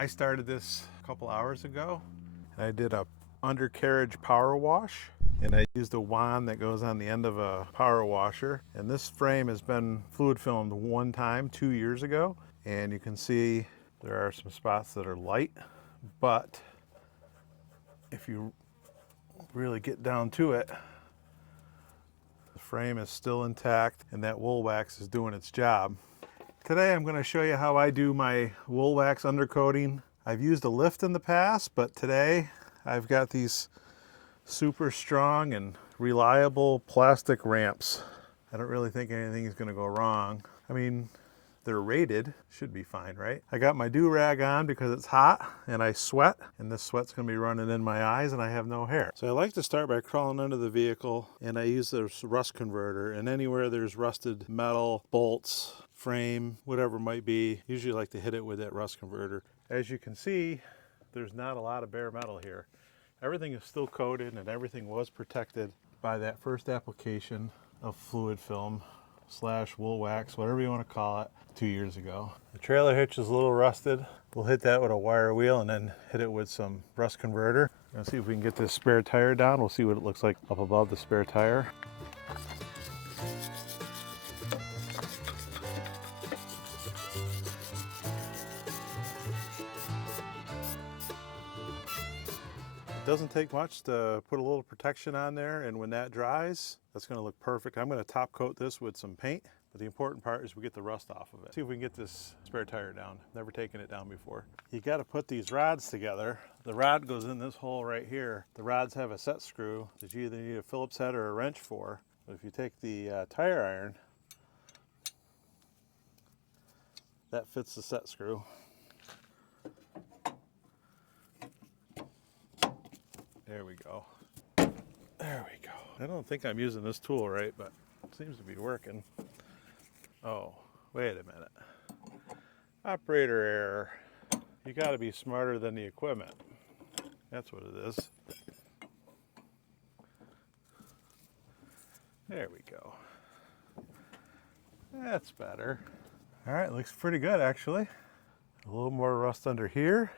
I started this a couple hours ago. I did a undercarriage power wash, and I used a wand that goes on the end of a power washer. And this frame has been fluid filmed one time 2 years ago, and you can see there are some spots that are light, but if you really get down to it, the frame is still intact and that Woolwax is doing its job. Today I'm going to show you how I do my Woolwax undercoating. I've used a lift in the past, but today I've got these super strong and reliable plastic ramps. I don't really think anything is going to go wrong. I mean, they're rated, should be fine, right? I got my do-rag on because it's hot and I sweat, and this sweat's going to be running in my eyes and I have no hair. So I like to start by crawling under the vehicle, and I use this rust converter, and anywhere there's rusted metal, bolts, frame, whatever it might be, usually like to hit it with that rust converter. As you can see, there's not a lot of bare metal here. Everything is still coated and everything was protected by that first application of fluid film slash Woolwax, whatever you want to call it, 2 years ago. The trailer hitch is a little rusted. We'll hit that with a wire wheel and then hit it with some rust converter. Let's see if we can get this spare tire down. We'll see what it looks like up above the spare tire. It doesn't take much to put a little protection on there, and when that dries, that's going to look perfect. I'm going to top coat this with some paint, but the important part is we get the rust off of it. See if we can get this spare tire down. Never taken it down before. You got to put these rods together. The rod goes in this hole right here. The rods have a set screw that you either need a Phillips head or a wrench for. But if you take the tire iron, that fits the set screw. There we go. There we go. I don't think I'm using this tool right, but it seems to be working. Oh, wait a minute. Operator error. You got to be smarter than the equipment. That's what it is. There we go. That's better. All right, looks pretty good actually. A little more rust under here.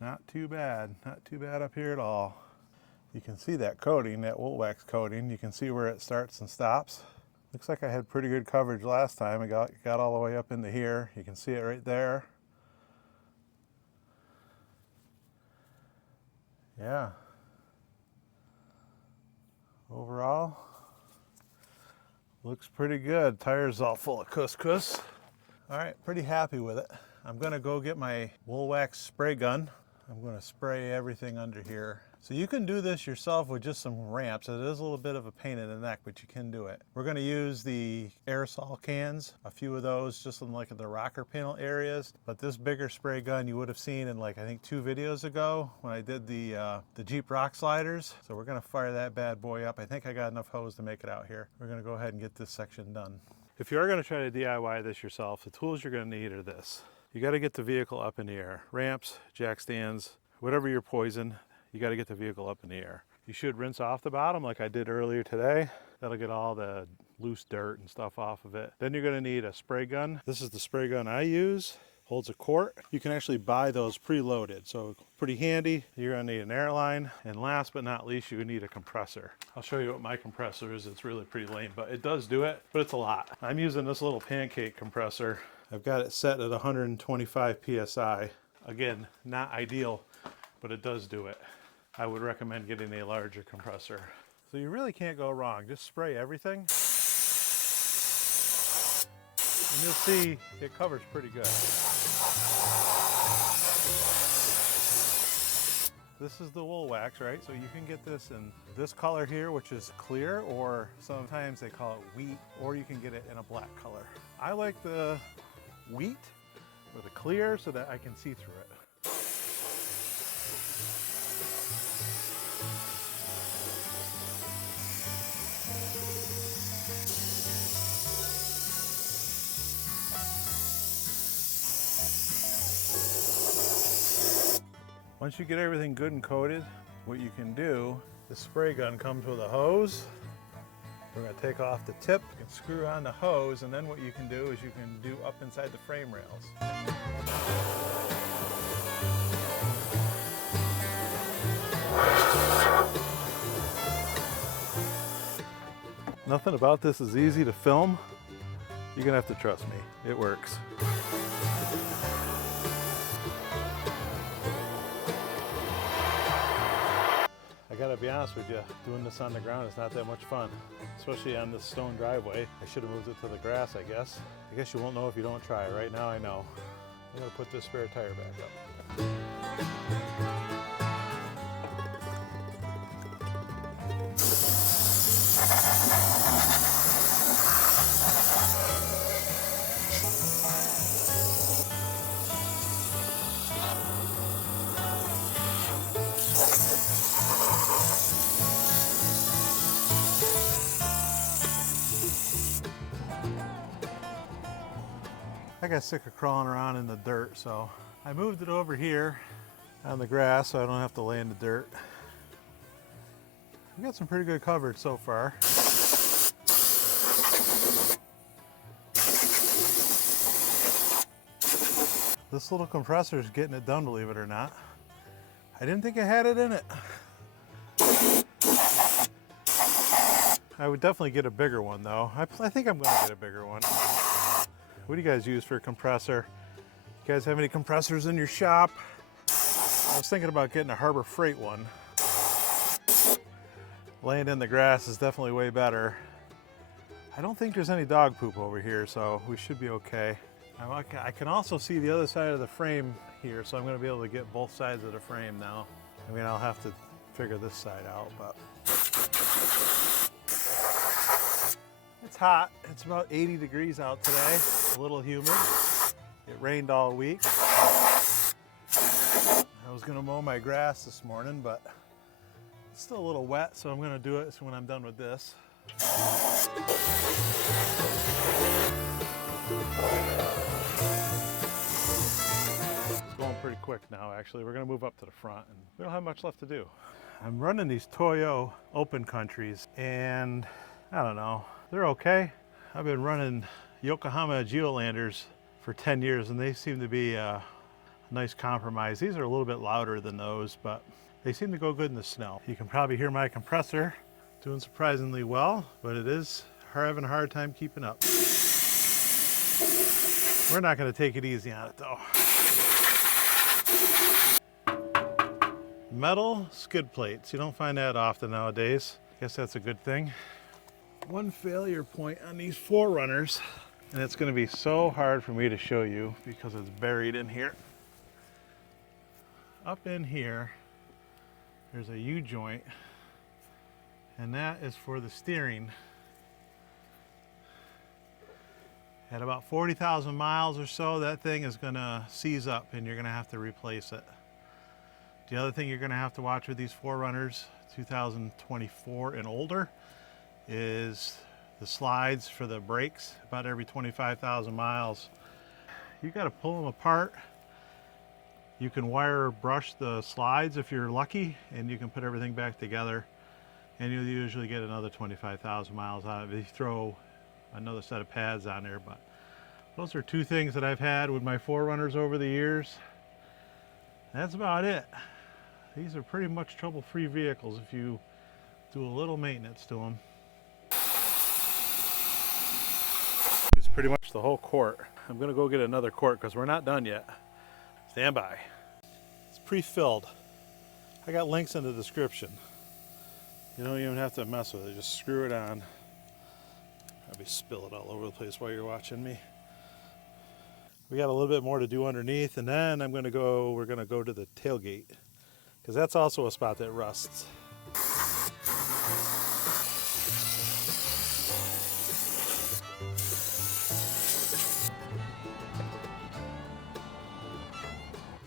Not too bad. Not too bad up here at all. You can see that coating, that Woolwax coating. You can see where it starts and stops. Looks like I had pretty good coverage last time. I got all the way up into here. You can see it right there. Yeah. Overall, looks pretty good. Tires all full of couscous. All right, pretty happy with it. I'm gonna go get my Woolwax spray gun. I'm going to spray everything under here. So you can do this yourself with just some ramps. It is a little bit of a pain in the neck, but you can do it. We're going to use the aerosol cans, a few of those just in like the rocker panel areas. But this bigger spray gun you would have seen in like I think 2 videos ago when I did the Jeep rock sliders. So we're going to fire that bad boy up. I think I got enough hose to make it out here. We're going to go ahead and get this section done. If you are going to try to DIY this yourself, the tools you're going to need are this. You got to get the vehicle up in the air. Ramps, jack stands, whatever your poison, you got to get the vehicle up in the air. You should rinse off the bottom like I did earlier today. That'll get all the loose dirt and stuff off of it. Then you're going to need a spray gun. This is the spray gun I use. Holds a quart. You can actually buy those preloaded, so pretty handy. You're going to need an airline, and last but not least, you need a compressor. I'll show you what my compressor is. It's really pretty lame, but it does do it, but it's a lot. I'm using this little pancake compressor. I've got it set at 125 psi. Again, not ideal, but it does do it. I would recommend getting a larger compressor. So you really can't go wrong. Just spray everything. And you'll see it covers pretty good. This is the Woolwax, right? So you can get this in this color here, which is clear, or sometimes they call it wheat, or you can get it in a black color. I like the wheat or the clear so that I can see through it. Once you get everything good and coated, what you can do, the spray gun comes with a hose. We're going to take off the tip and screw on the hose, and then what you can do is you can do up inside the frame rails. Nothing about this is easy to film. You're gonna have to trust me. It works. I gotta be honest with you, doing this on the ground is not that much fun, especially on this stone driveway. I should have moved it to the grass, I guess. I guess you won't know if you don't try. Right now I know. I'm gonna put this spare tire back up. I got sick of crawling around in the dirt, so I moved it over here on the grass so I don't have to lay in the dirt. We got some pretty good coverage so far. This little compressor is getting it done, believe it or not. I didn't think it had it in it. I would definitely get a bigger one though. I think I'm gonna get a bigger one. What do you guys use for a compressor? You guys have any compressors in your shop? I was thinking about getting a Harbor Freight one. Laying in the grass is definitely way better. I don't think there's any dog poop over here, so we should be okay. I can also see the other side of the frame here, so I'm gonna be able to get both sides of the frame now. I mean, I'll have to figure this side out, but. It's hot. It's about 80 degrees out today. A little humid. It rained all week. I was gonna mow my grass this morning, but it's still a little wet, so I'm gonna do it when I'm done with this. It's going pretty quick now, actually. We're gonna move up to the front, and we don't have much left to do. I'm running these Toyo open countries, and I don't know. They're okay. I've been running Yokohama Geolanders for 10 years and they seem to be a nice compromise. These are a little bit louder than those, but they seem to go good in the snow. You can probably hear my compressor doing surprisingly well, but it is having a hard time keeping up. We're not going to take it easy on it though. Metal skid plates. You don't find that often nowadays. Guess that's a good thing. One failure point on these Forerunners, and it's going to be so hard for me to show you because it's buried in here. Up in here, there's a U-joint, and that is for the steering. At about 40,000 miles or so, that thing is going to seize up and you're going to have to replace it. The other thing you're going to have to watch with these Forerunners, 2024 and older, is the slides for the brakes. About every 25,000 miles you got to pull them apart. You can wire brush the slides if you're lucky, and you can put everything back together, and you'll usually get another 25,000 miles out of it if you throw another set of pads on there. But those are two things that I've had with my Forerunners over the years. That's about it. These are pretty much trouble-free vehicles if you do a little maintenance to them. It's pretty much the whole quart. I'm gonna go get another quart because we're not done yet. Stand by. It's pre-filled. I got links in the description. You don't even have to mess with it. Just screw it on. Probably spill it all over the place while you're watching me. We got a little bit more to do underneath, and then we're gonna go to the tailgate, because that's also a spot that rusts.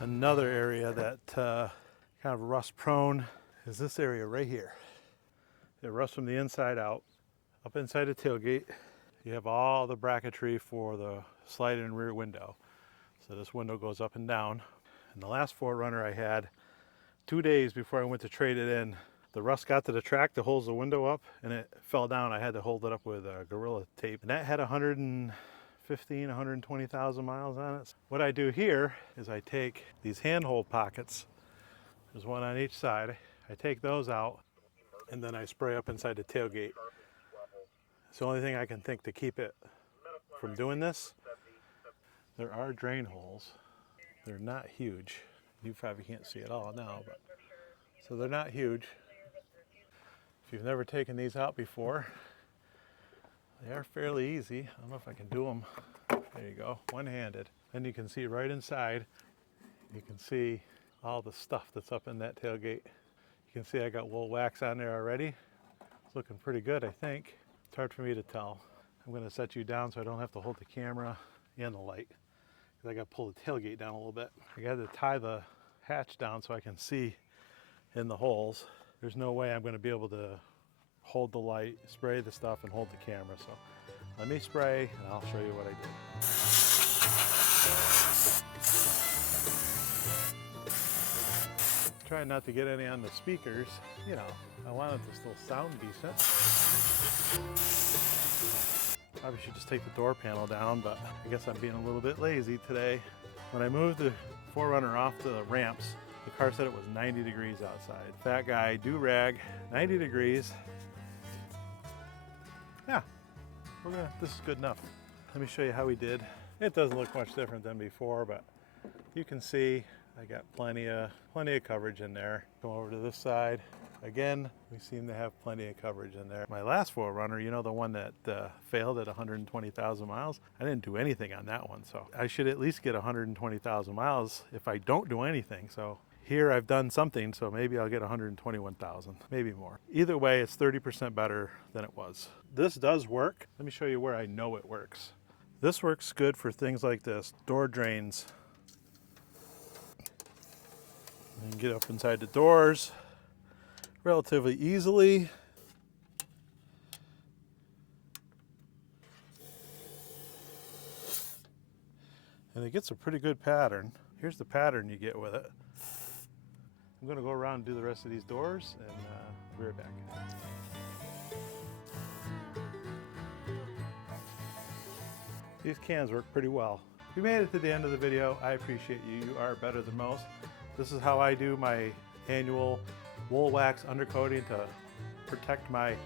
Another area that kind of rust prone is this area right here. It rusts from the inside out. Up inside the tailgate, you have all the bracketry for the slide-in rear window. So this window goes up and down. And the last Forerunner I had, 2 days before I went to trade it in, the rust got to the track that holds the window up and it fell down. I had to hold it up with Gorilla tape. And that had 120,000 miles on it. What I do here is I take these handhold pockets. There's one on each side. I take those out and then I spray up inside the tailgate. It's the only thing I can think to keep it from doing this. There are drain holes. They're not huge. You probably can't see it all now, but so they're not huge. If you've never taken these out before, they are fairly easy. I don't know if I can do them. There you go, one-handed. And you can see right inside, you can see all the stuff that's up in that tailgate. You can see I got Woolwax on there already. It's looking pretty good, I think. It's hard for me to tell. I'm gonna set you down so I don't have to hold the camera and the light, because I gotta pull the tailgate down a little bit. I gotta tie the hatch down so I can see in the holes. There's no way I'm gonna be able to hold the light, spray the stuff, and hold the camera. So let me spray and I'll show you what I did. Trying not to get any on the speakers. You know, I want it to still sound decent. Probably should just take the door panel down, but I guess I'm being a little bit lazy today. When I moved the 4Runner off the ramps, the car said it was 90 degrees outside. Fat guy, do-rag, 90 degrees. Yeah, this is good enough. Let me show you how we did. It doesn't look much different than before, but you can see I got plenty of coverage in there. Come over to this side. Again, we seem to have plenty of coverage in there. My last 4Runner, you know, the one that failed at 120,000 miles, I didn't do anything on that one. So I should at least get 120,000 miles if I don't do anything. So here I've done something, so maybe I'll get 121,000, maybe more. Either way, it's 30% better than it was. This does work. Let me show you where I know it works. This works good for things like this, door drains. You can get up inside the doors relatively easily. And it gets a pretty good pattern. Here's the pattern you get with it. I'm gonna go around and do the rest of these doors, and be right back. These cans work pretty well. If you made it to the end of the video, I appreciate you. You are better than most. This is how I do my annual Woolwax undercoating to protect my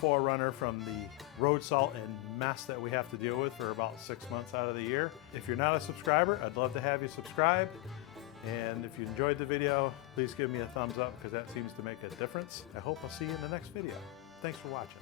4Runner from the road salt and mess that we have to deal with for about 6 months out of the year. If you're not a subscriber, I'd love to have you subscribe. And if you enjoyed the video, please give me a thumbs up, because that seems to make a difference. I hope I'll see you in the next video. Thanks for watching.